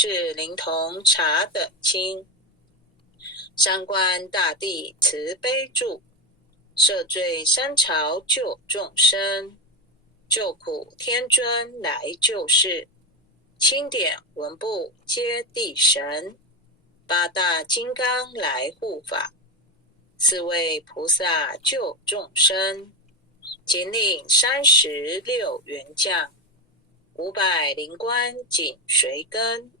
是灵童察等亲。三观大帝慈悲助，赦罪三朝救众生，救苦天尊来救世，钦点文部皆地神，八大金刚来护法，四位菩萨救众生，金令36员将，500灵官紧随跟，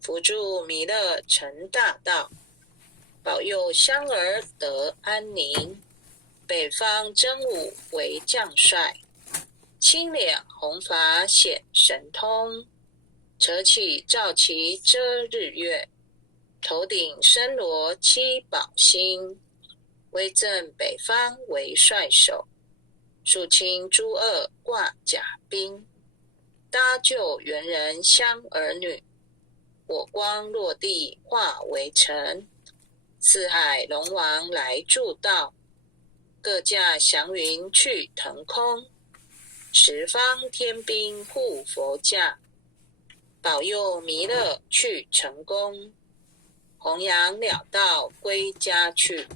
辅助弥勒成大道，保佑香儿得安宁。北方真武为将帅，青脸红发显神通，扯起罩旗遮日月，头顶身罗7宝星，威震北方为帅首，肃清诸恶挂甲兵，搭救猿人香儿女，火光落地化为尘，四海龙王来助道，各驾祥云去腾空，十方天兵护佛驾，保佑弥勒去成功，弘扬了道归家去，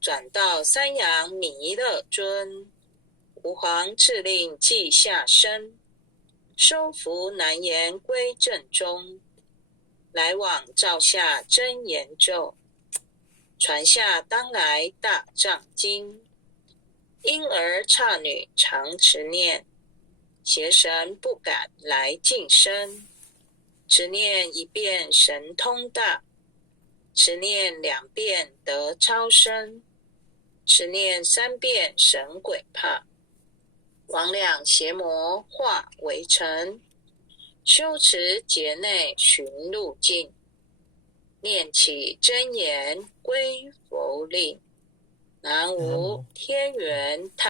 转到三阳弥勒尊，吾皇敕令记下身，收服难言归正中，来往照下真言咒，传下当来大藏经，婴儿刹女常持念，邪神不敢来近身，持念1遍神通大，持念2遍得超生，持念3遍神鬼怕，魍魉邪魔化为尘，修持劫内寻路径，念起真言归佛令，南无天元太